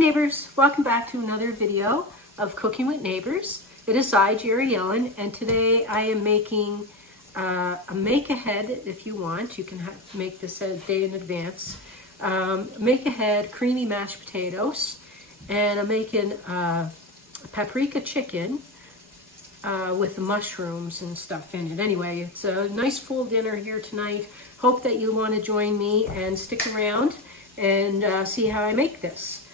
neighbors, welcome back to another video of Cooking with Neighbors. It is I, Jerri-ellen, and today I am making a make-ahead. If you want, you can make this a day in advance. Make-ahead creamy mashed potatoes, and I'm making paprika chicken with the mushrooms and stuff in it. Anyway, it's a nice full dinner here tonight. Hope that you want to join me and stick around and see how I make this.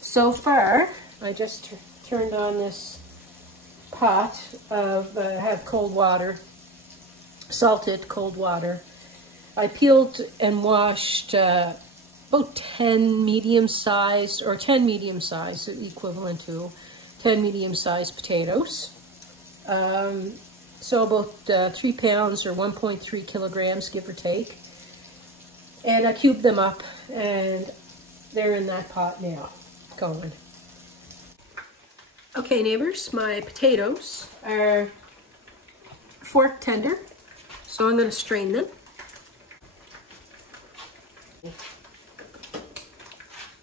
So far, I just turned on this pot of, have cold water, salted cold water. I peeled and washed about 10 medium-sized, or 10 medium-sized, equivalent to 10 medium-sized potatoes. So about 3 pounds or 1.3 kilograms, give or take. And I cubed them up, and they're in that pot now, going. Okay, neighbors, my potatoes are fork tender, so I'm going to strain them.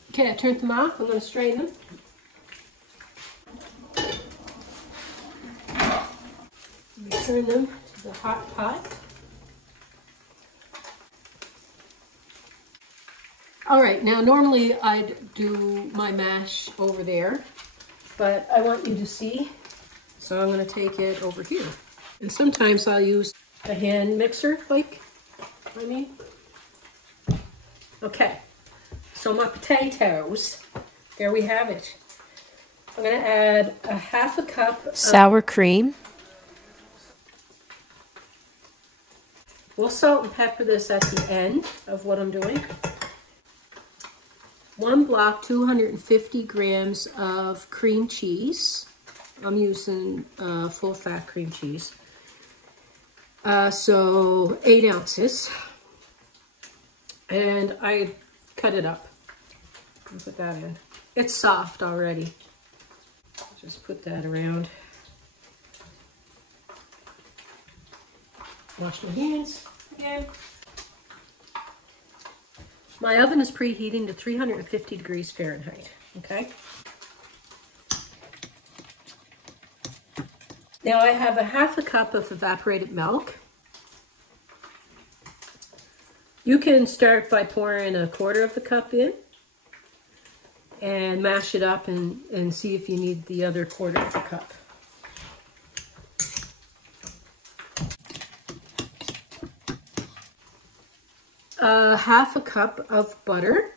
Okay, I turned them off. I'm going to strain them. Turn them to the hot pot. All right, now normally I'd do my mash over there, but I want you to see, so I'm going to take it over here. And sometimes I'll use a hand mixer, Okay, so my potatoes, there we have it. I'm going to add a half a cup of sour cream. We'll salt and pepper this at the end of what I'm doing. 1 block, 250 grams of cream cheese. I'm using full-fat cream cheese. So 8 ounces. And I cut it up and put that in. It's soft already. Just put that around. Wash my hands again. My oven is preheating to 350 degrees Fahrenheit, okay? Now I have a half a cup of evaporated milk. You can start by pouring a quarter of the cup in and mash it up and see if you need the other quarter of the cup. Half a cup of butter.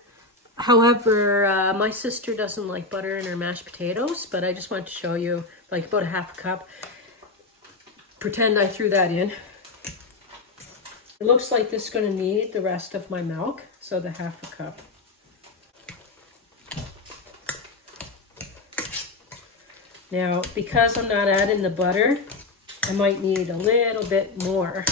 However, my sister doesn't like butter in her mashed potatoes, but I just want to show you, like about a half a cup. Pretend I threw that in. It looks like this is going to need the rest of my milk, so the half a cup. Now, because I'm not adding the butter, I might need a little bit more.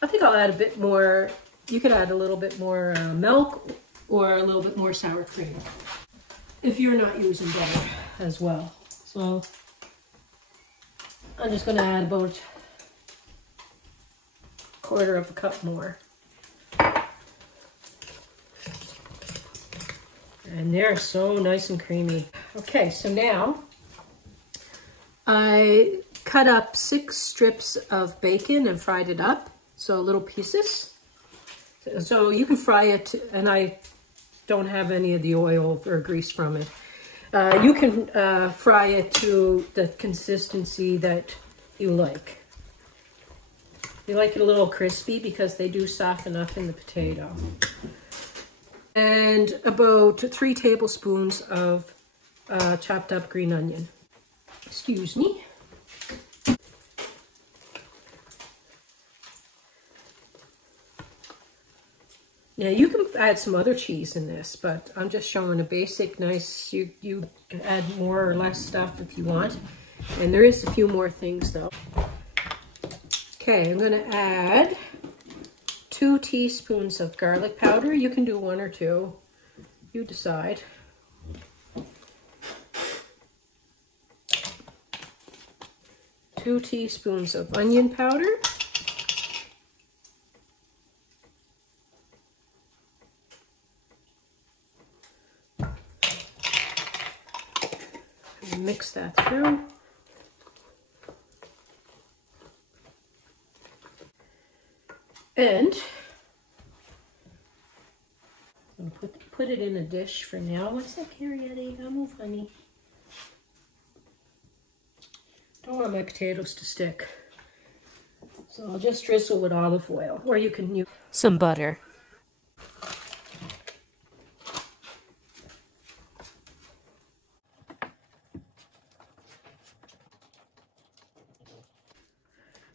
I think I'll add a bit more. You could add a little bit more milk or a little bit more sour cream if you're not using butter as well. So I'm just going to add about a quarter of a cup more. And they're so nice and creamy. Okay, so now I cut up 6 strips of bacon and fried it up. So little pieces. So you can fry it, and I don't have any of the oil or grease from it. You can fry it to the consistency that you like. You like it a little crispy because they do soften up in the potato. And about 3 tablespoons of chopped up green onion. Excuse me. Now you can add some other cheese in this, but I'm just showing a basic nice, you can add more or less stuff if you want. And there is a few more things though. Okay, I'm gonna add 2 teaspoons of garlic powder. You can do 1 or 2, you decide. 2 teaspoons of onion powder. Mix that through. And I'm gonna put it in a dish for now. What's that, Jerri-ellen? I'll move, honey. Don't want my potatoes to stick. So I'll just drizzle with olive oil, or you can use some butter.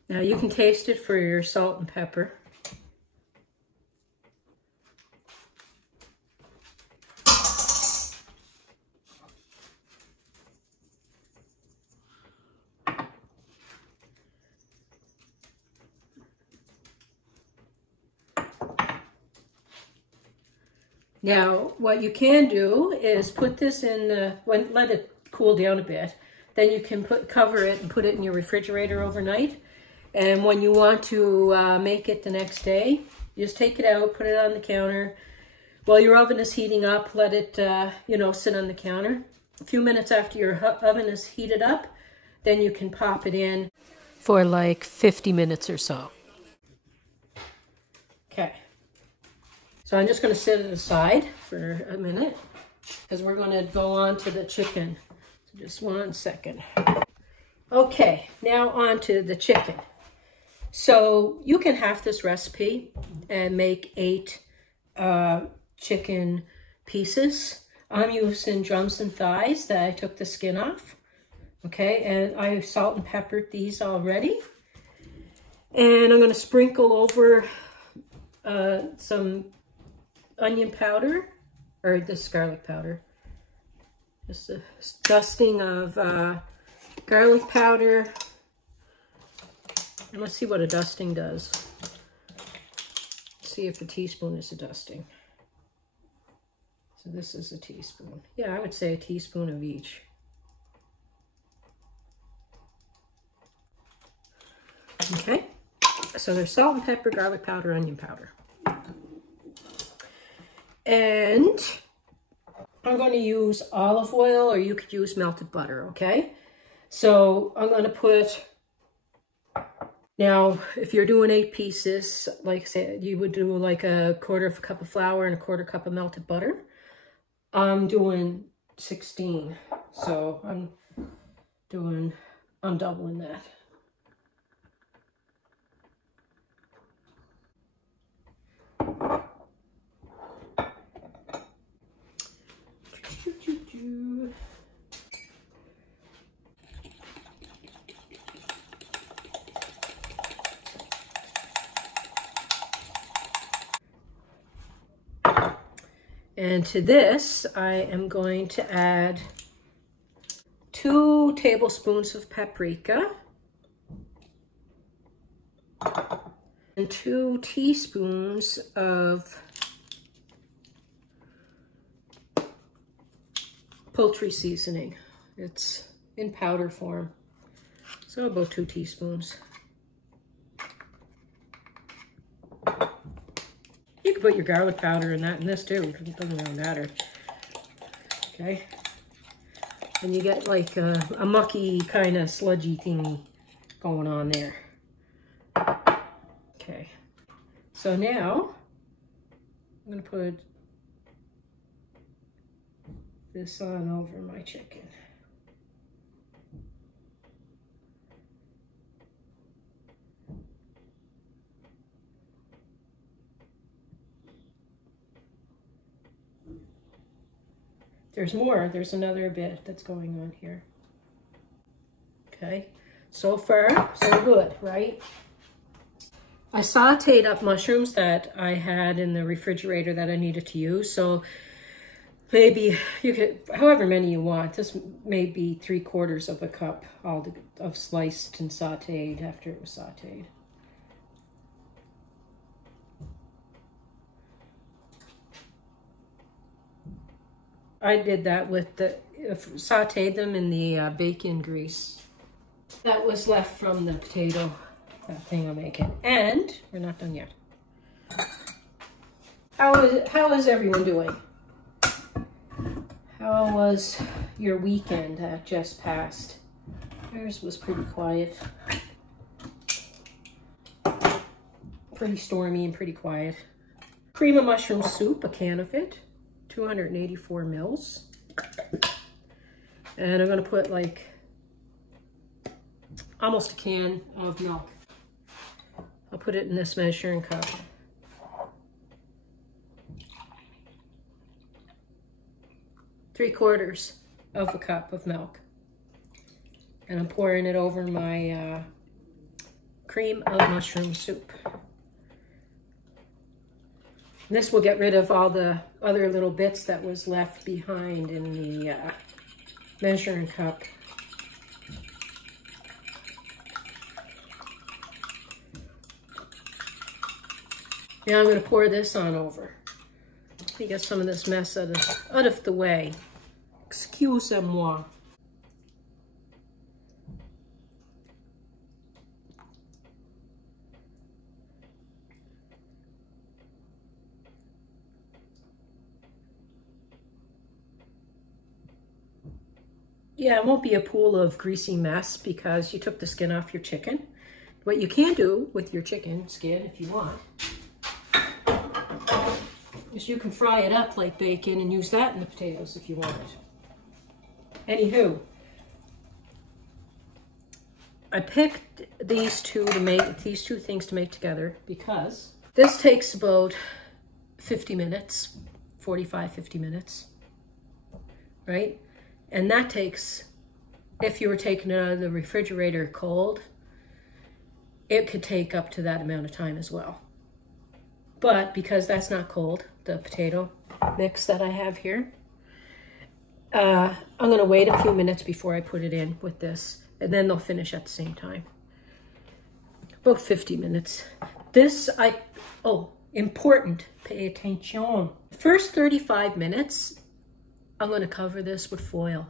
Now you can taste it for your salt and pepper. Now, what you can do is put this in the, let it cool down a bit. Then you can cover it and put it in your refrigerator overnight. And when you want to make it the next day, you just take it out, put it on the counter. While your oven is heating up, let it, you know, sit on the counter. A few minutes after your oven is heated up, then you can pop it in for like 50 minutes or so. Okay. So I'm just going to set it aside for a minute because we're going to go on to the chicken. So just 1 second. Okay, now on to the chicken. So you can have this recipe and make 8 chicken pieces. I'm using drums and thighs that I took the skin off. Okay, and I salt and peppered these already. And I'm going to sprinkle over some onion powder, or this garlic powder. Just a dusting of garlic powder. And let's see what a dusting does. See if a teaspoon is a dusting. So this is a teaspoon. Yeah, I would say a teaspoon of each. Okay, so there's salt and pepper, garlic powder, onion powder. And I'm going to use olive oil, or you could use melted butter, okay? So I'm going to put, now if you're doing 8 pieces, like I said, you would do like a 1/4 cup of flour and a 1/4 cup of melted butter. I'm doing 16, so I'm doubling that. And to this, I am going to add 2 tablespoons of paprika and 2 teaspoons of poultry seasoning. It's in powder form, so about 2 teaspoons. You can put your garlic powder in that and this too. It doesn't really matter. Okay. And you get like a mucky kind of sludgy thingy going on there. Okay. So now I'm going to put this on over my chicken. There's more. There's another bit that's going on here. Okay. So far, so good, right? I sauteed up mushrooms that I had in the refrigerator that I needed to use. So maybe you could, however many you want. This may be 3/4 of a cup of sliced and sauteed after it was sauteed. I did that with the, sauteed them in the bacon grease that was left from the potato, that thing I'm making. And we're not done yet. How is everyone doing? How was your weekend that just passed? Yours was pretty quiet. Pretty stormy and pretty quiet. Cream of mushroom soup, a can of it, 284 mils. And I'm gonna put like almost a can of milk. I'll put it in this measuring cup. Three-quarters of a cup of milk. And I'm pouring it over my cream of mushroom soup. And this will get rid of all the other little bits that was left behind in the measuring cup. Now I'm going to pour this on over. Let me get some of this mess out of the way. Excusez-moi. Yeah, it won't be a pool of greasy mess because you took the skin off your chicken. What you can do with your chicken skin, if you want, is you can fry it up like bacon and use that in the potatoes if you want it. Anywho, I picked these two things to make together because this takes about 50 minutes, 45, 50 minutes, right? And that takes, if you were taking it out of the refrigerator cold, it could take up to that amount of time as well. But because that's not cold, the potato mix that I have here, I'm gonna wait a few minutes before I put it in with this, and then they'll finish at the same time. About 50 minutes. Important, pay attention. First 35 minutes, I'm gonna cover this with foil.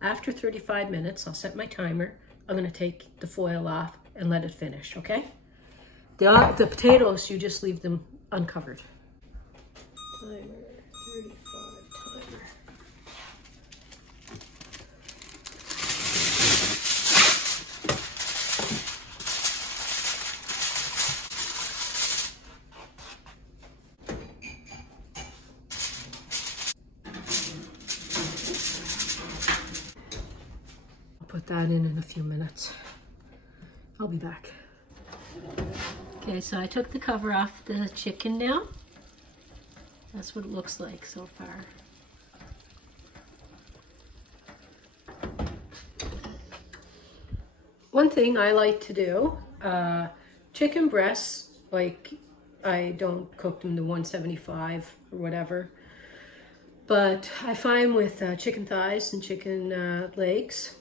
After 35 minutes, I'll set my timer. I'm gonna take the foil off and let it finish, okay? The potatoes, you just leave them uncovered. Timer, 35 timer. I'll put that in a few minutes. I'll be back. Okay, so I took the cover off the chicken now. That's what it looks like so far. One thing I like to do, chicken breasts, like I don't cook them to 175 or whatever, but I find with chicken thighs and chicken legs,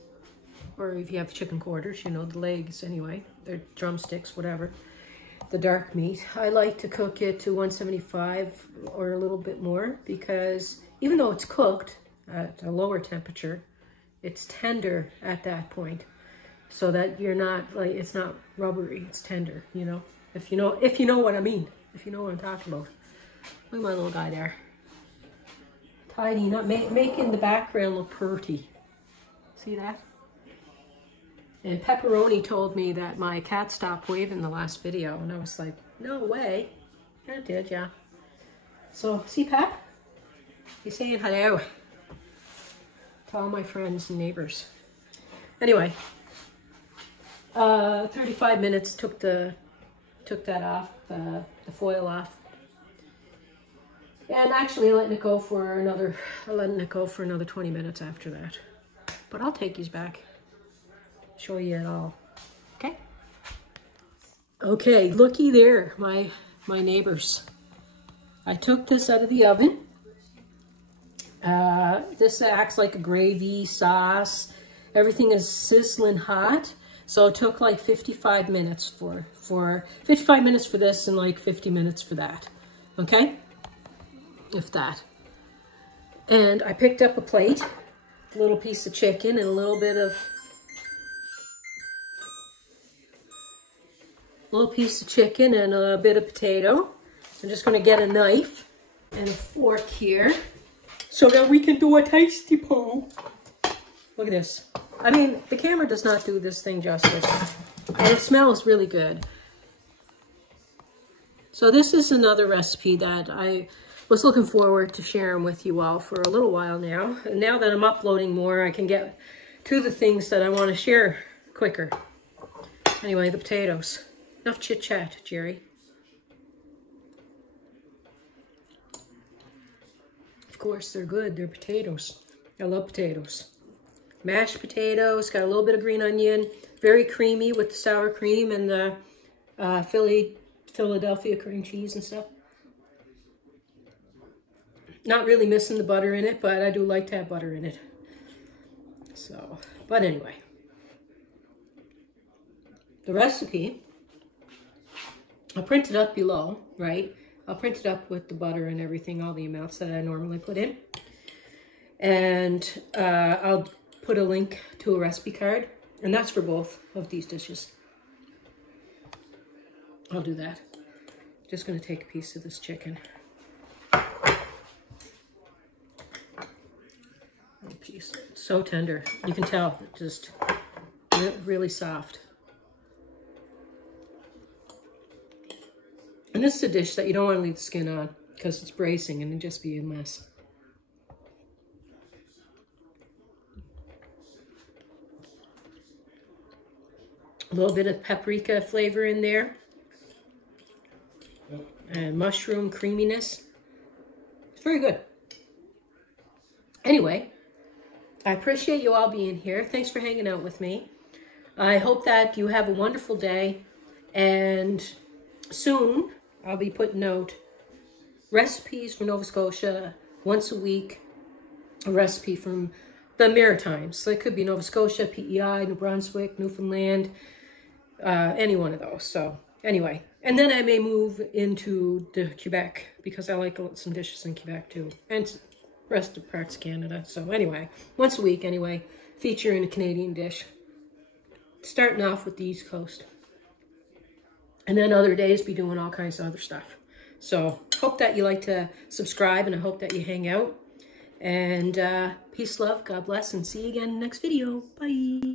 or if you have chicken quarters, you know, the legs anyway, they're drumsticks, whatever, the dark meat, I like to cook it to 175 or a little bit more because even though it's cooked at a lower temperature, it's tender at that point, so that you're not like, it's not rubbery, it's tender, you know, if you know what I mean, if you know what I'm talking about. Look at my little guy there, tidy, not making the background look pretty. See that? And Pepperoni told me that my cat stopped waving the last video, and I was like, no way. Yeah, it did, yeah. So, see Pep? He's saying hello to all my friends and neighbors. Anyway, 35 minutes took that off, the foil off. And actually letting it go for another 20 minutes after that. But I'll take these back. Show you it all. Okay. Okay, looky there, my neighbors. I took this out of the oven. This acts like a gravy sauce. Everything is sizzling hot. So it took like 55 minutes for 55 minutes for this and like 50 minutes for that. Okay? If that. And I picked up a plate, a little piece of chicken and a little piece of chicken and a bit of potato. I'm just going to get a knife and a fork here. so that we can do a tasty poo. Look at this. I mean, the camera does not do this thing justice. And it smells really good. So this is another recipe that I was looking forward to sharing with you all for a little while now. And now that I'm uploading more, I can get to the things that I want to share quicker. Anyway, the potatoes. Enough chit-chat, Jerry. Of course, they're good. They're potatoes. I love potatoes. Mashed potatoes, got a little bit of green onion. Very creamy with the sour cream and the Philadelphia cream cheese and stuff. Not really missing the butter in it, but I do like to have butter in it. So, but anyway. The recipe, I'll print it up below, right? I'll print it up with the butter and everything, all the amounts that I normally put in. And I'll put a link to a recipe card. And that's for both of these dishes. I'll do that. Just going to take a piece of this chicken. A piece. It's so tender. You can tell, it's just really soft. And this is a dish that you don't want to leave the skin on because it's bracing and it'd just be a mess. A little bit of paprika flavor in there. And mushroom creaminess. It's very good. Anyway, I appreciate you all being here. Thanks for hanging out with me. I hope that you have a wonderful day. And soon, I'll be putting out recipes for Nova Scotia once a week. A recipe from the Maritimes. So it could be Nova Scotia, PEI, New Brunswick, Newfoundland, any one of those. So anyway, and then I may move into Quebec because I like some dishes in Quebec too, and rest of parts of Canada. So anyway, once a week anyway, featuring a Canadian dish. Starting off with the East Coast. And then other days be doing all kinds of other stuff. So hope that you like to subscribe and I hope that you hang out. And peace, love, God bless, and see you again in the next video. Bye.